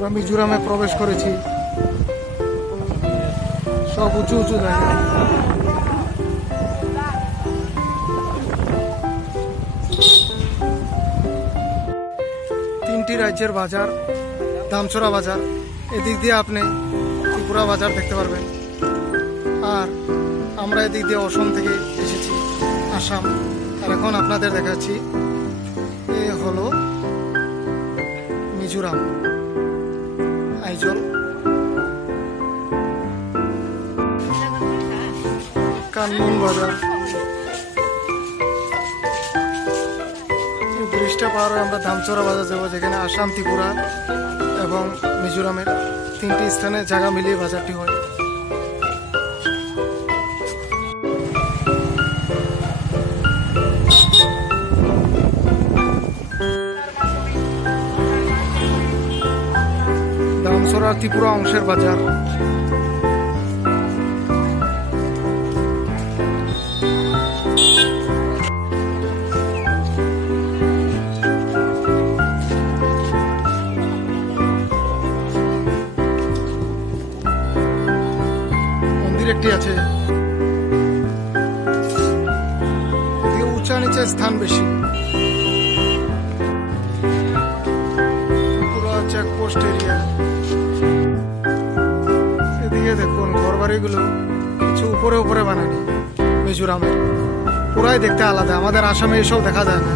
আমরা মিজোরামে প্রবেশ করেছি। সব উঁচু উঁচু জায়গা। তিনটি রাজ্যের বাজার, দামছড়া বাজার। এদিক দিয়ে আপনি ত্রিপুরা বাজার দেখতে পারবেন। আর আমরা এদিক দিয়ে অসম থেকে এসেছি, আসাম। আর এখন আপনাদের দেখাচ্ছি এ হলো মিজোরাম, আইজল। কানমুন বাজার। ব্রিজটা পার হয়ে আমরা দামছড়া বাজার যাবো, যেখানে আসাম, ত্রিপুরা এবং মিজোরামের তিনটি স্থানে জায়গা মিলিয়ে বাজারটি হয়। দামছড়া ত্রিপুরা অংশের বাজার। একটি আছে, উঁচা নিচে স্থান বেশি। পুরো চেকপোস্ট এরিয়া। এদিকে দেখুন ঘর বাড়িগুলো কিছু উপরে উপরে বানানি। মিজোরামের পুরাই দেখতে আলাদা, আমাদের আসামে এসব দেখা যায় না।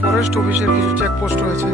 ফরেস্ট অফিসের কিছু চেকপোস্ট রয়েছে।